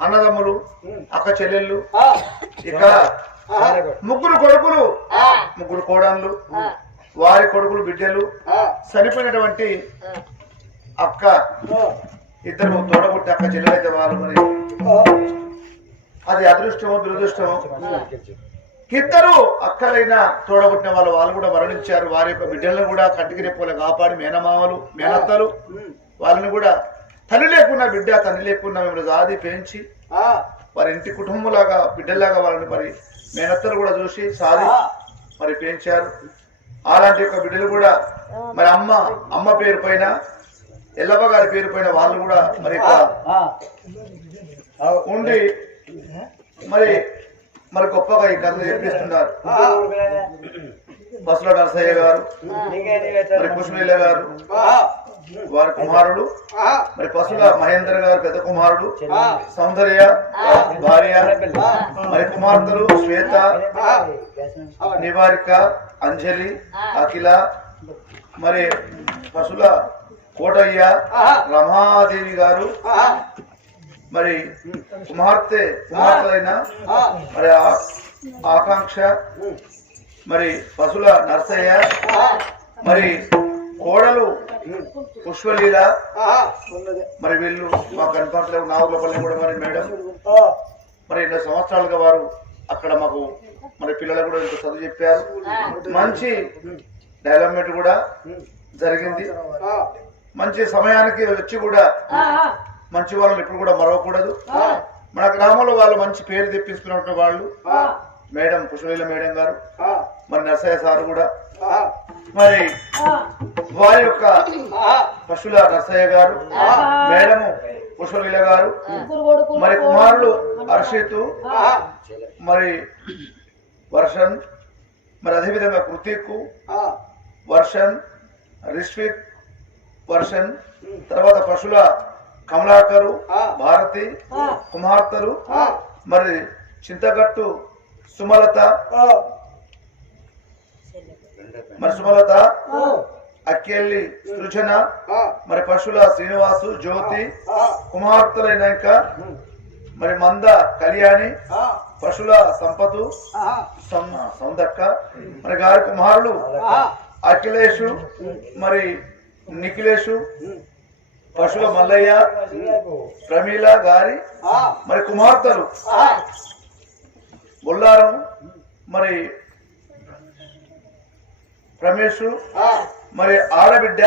అన్నదమ్ములు అక్క చెల్లెళ్ళు ఇక ముగ్గురు కొడుకులు. ముగ్గురు కోడళ్ళు వారి కొడుకులు బిడ్డలు చనిపోయినటువంటి అక్క ఇద్దరు తోడబుట్టి అక్క చెల్లెలైతే వాళ్ళు అది అదృష్టమో దురదృష్టమో? ఇద్దరు అక్కలైన తోడబుట్టిన వాళ్ళు వాళ్ళు కూడా మరణించారు. వారి యొక్క బిడ్డలను కూడా కంటికి రెప్పలు కాపాడి మేనమామలు మేనత్తలు వాళ్ళని కూడా తల్లి లేకున్నా బిడ్డ తల్లి లేకున్నా మిమ్మల్ని జాది పెంచి ఆ, వారి ఇంటి కుటుంబంలాగా బిడ్డలాగా వాళ్ళని మరి మేనత్తలు కూడా చూసి సాది ఆ, మరి పెంచారు. అలాంటి యొక్క బిడ్డలు కూడా మరి అమ్మ అమ్మ పేరు పైన ఎల్లమ్మ గారి పేరు పైన వాళ్ళు కూడా మరి. ఉండి మరి మరి గొప్పగా ఈ కథలు చెప్పిస్తున్నారు. ఆ, బసుల నరసయ్య గారు. మరి కుష్మీల గారు ఆ, వారి కుమారుడు మరి పశుల మహేంద్ర గారు పెద్ద కుమారుడు సౌందర్య భార్య మరి కుమార్తెలు శ్వేత. నివారిక అంజలి అఖిల మరి పశుల కోటయ్య రమాదేవి గారు మరి కుమార్తె కుమార్తెలైన మరి ఆకాంక్ష మరి పశుల నర్సయ్య మరి కోడలు పుష్పలీల. మరి వీళ్ళు మా కనపడలేవు నాగులపల్లి కూడా మరి మేడం. మరి ఎన్నో సంవత్సరాలుగా వారు అక్కడ మాకు మరి పిల్లలకు కూడా ఇంత చదువు చెప్పారు. మంచి డెవలప్మెంట్ కూడా జరిగింది. మంచి సమయానికి వచ్చి కూడా మంచి వాళ్ళని ఎప్పుడు కూడా మరవకూడదు. మన గ్రామంలో వాళ్ళు మంచి పేరు తెప్పిస్తున్నటువంటి వాళ్ళు. మేడం పుష్పలీల మేడం గారు. మరి నర్సయ్య సార్ కూడా. మరి వారి యొక్క పశువుల నర్సయ్య గారు మేడము పుష్పలీల గారు మరి కుమారులు హర్షిత్ ఆ, మరి వర్షన్ మరి అదేవిధంగా కృతిక్ వర్షన్ రిష్విక్ వర్షన్ తర్వాత పశువుల కమలాకరు. భారతి కుమార్తెలు మరి చింతగట్టు సుమలత మరి సుమలత అక్కెల్లి సృజన మరి పశువుల శ్రీనివాసు జ్యోతి కుమార్తెలైనాక మరి మంద కళ్యాణి ఆ, పశువుల సంపతు సౌందక్క మరి గారి కుమారులు అఖిలేషు మరి నిఖిలేషు పశువుల మల్లయ్య ప్రమీల గారి మరి కుమార్తెలు బొల్లారం మరి రమేష్ మరి ఆడబిడ్డ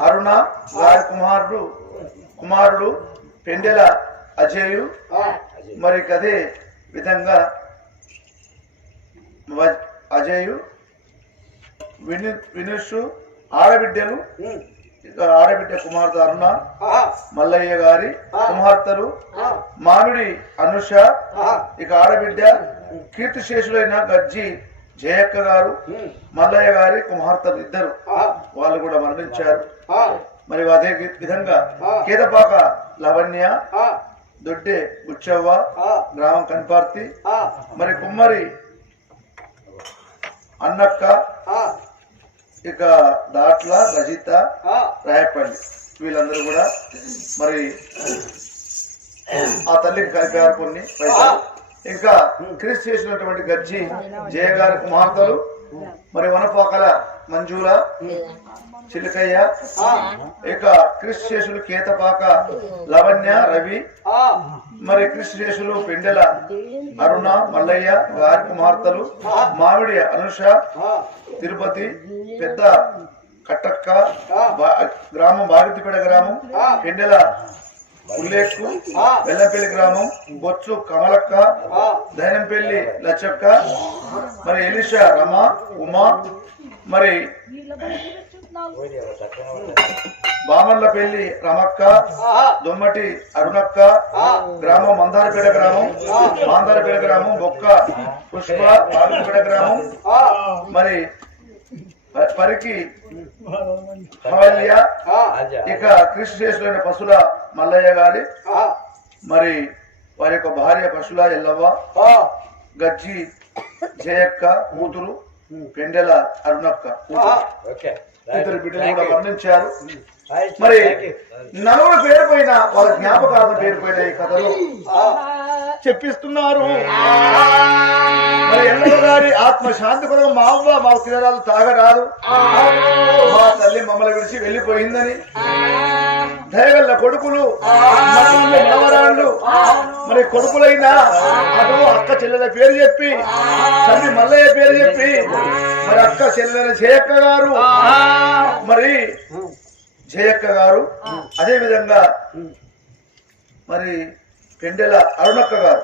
అరుణ గారి కుమారుడు కుమారుడు పెండెల అజయు మరి అదే విధంగా అజయు విను వినుషు ఆడబిడ్డలు ఆడబిడ్డ కుమార్తె అరుణ మల్లయ్య గారి కుమార్తెలు మామిడి అనుష ఇక ఆడబిడ్డ కీర్తిశేషులైన గజ్జి జయక్క గారు మల్లయ్య గారి కుమార్తెలు ఇద్దరు. వాళ్ళు కూడా మరణించారు. మరి అదే విధంగా కేదపాక లవణ్య దొడ్డే బుచ్చవ్వ గ్రామం కనపార్తి మరి కుమ్మరి అన్నక్క ఇక దాట్ల రజిత రాయపల్లి. వీళ్ళందరూ కూడా మరి ఆ తల్లికి కలిపారు కొన్ని పైసలు. ఇంకా క్రీస్తు చేసినటువంటి గజ్జి జయ గారి కుమార్తెలు మరి వనపాకల మంజూర చిలకయ్య ఇక క్రిస్ చేసులు కేతపాక లవణ్య రవి మరి క్రిస్ చేసులు పెండెల అరుణ మల్లయ్య గారి కుమార్తెలు మామిడి అనుష తిరుపతి పెద్ద కట్టక్క గ్రామం బాగితిపేట గ్రామం పెండెల ఉల్లేక్కు వెల్లంపల్లి గ్రామం బొచ్చు కమలక్క దైనంపల్లి లచ్చక్క మరి ఎలిషా రమ ఉమా మరి బామర్లపల్లి రమక్క దొమ్మటి అరుణక్క గ్రామం మందారపేట గ్రామం మాందారపేట గ్రామం బొక్క పుష్ప బాలుపేట గ్రామం మరి పరికి ఇక కృషి చేసిన పశుల మల్లయ్య గారి ఆ, మరి వారి యొక్క భార్య పశుల ఎల్లవ్వ ఆ, గజ్జి జయక్క కూతురు పెండెల అరుణక్క. ఇద్దరు బిడ్డలు కూడా మరణించారు మరి నలుగురు పేరు పైన వాళ్ళ జ్ఞాపకార్థం పేరు పైన ఈ కథలో? ఆ, చెప్పిస్తున్నారు. గారి ఆత్మ శాంతి కొరకు మా అవ్వ మా కిరణాలు తాగరాదు. మా తల్లి మమ్మల్ని విడిచి వెళ్ళిపోయిందని. దయగల్ల కొడుకులు మనవరాళ్ళు మరి కొడుకులైనా అటు అక్క చెల్లెల పేరు చెప్పి తల్లి మల్లయ్య పేరు చెప్పి మరి అక్క చెల్లెల జయక్క గారు. మరి జయక్క గారు అదే విధంగా మరి పెండెల అరుణక్క గారు.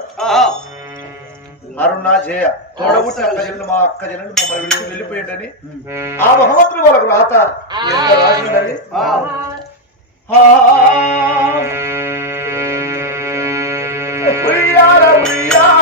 అరుణ జయ. తోడబుట్టి అక్క చెల్లెలు మా అక్క చెల్లెలు మమ్మల్ని వెళ్ళిపోయిందని. ఆ మహమ్మతులు వాళ్ళకు రాత రాసిందని ఉయ్యాల ఉయ్యాల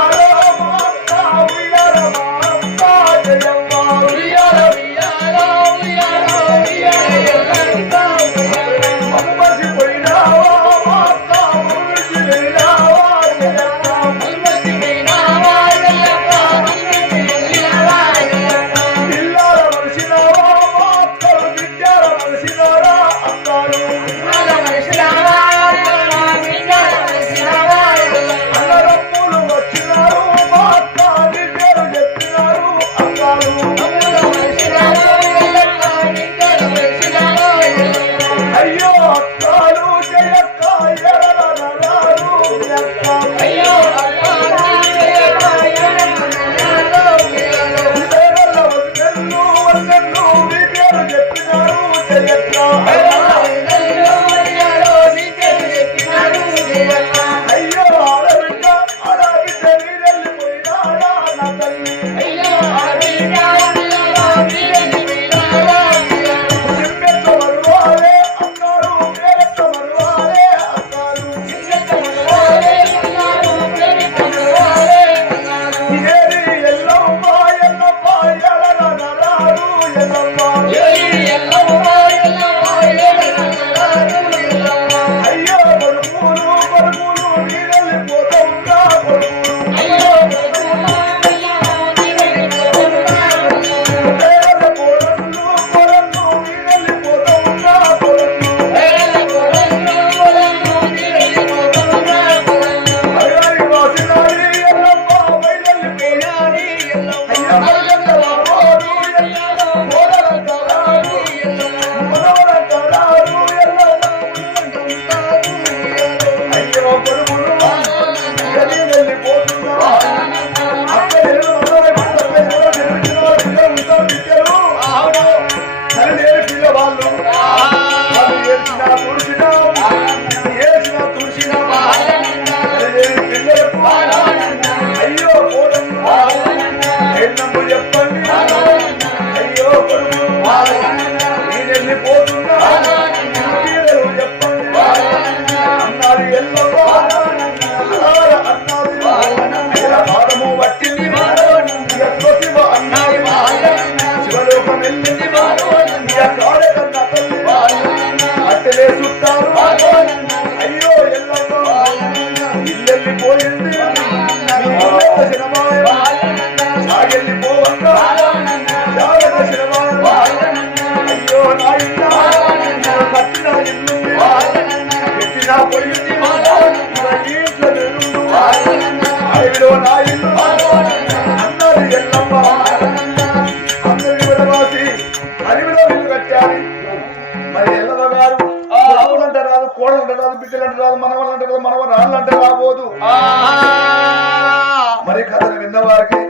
మరి కథను విన్నవారికి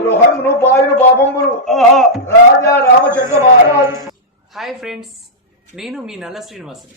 ద్రోహమును బాయును పాపములు రాజా రామచంద్ర హాయ్ ఫ్రెండ్స్ నేను మీ నల్ల శ్రీనివాసుని.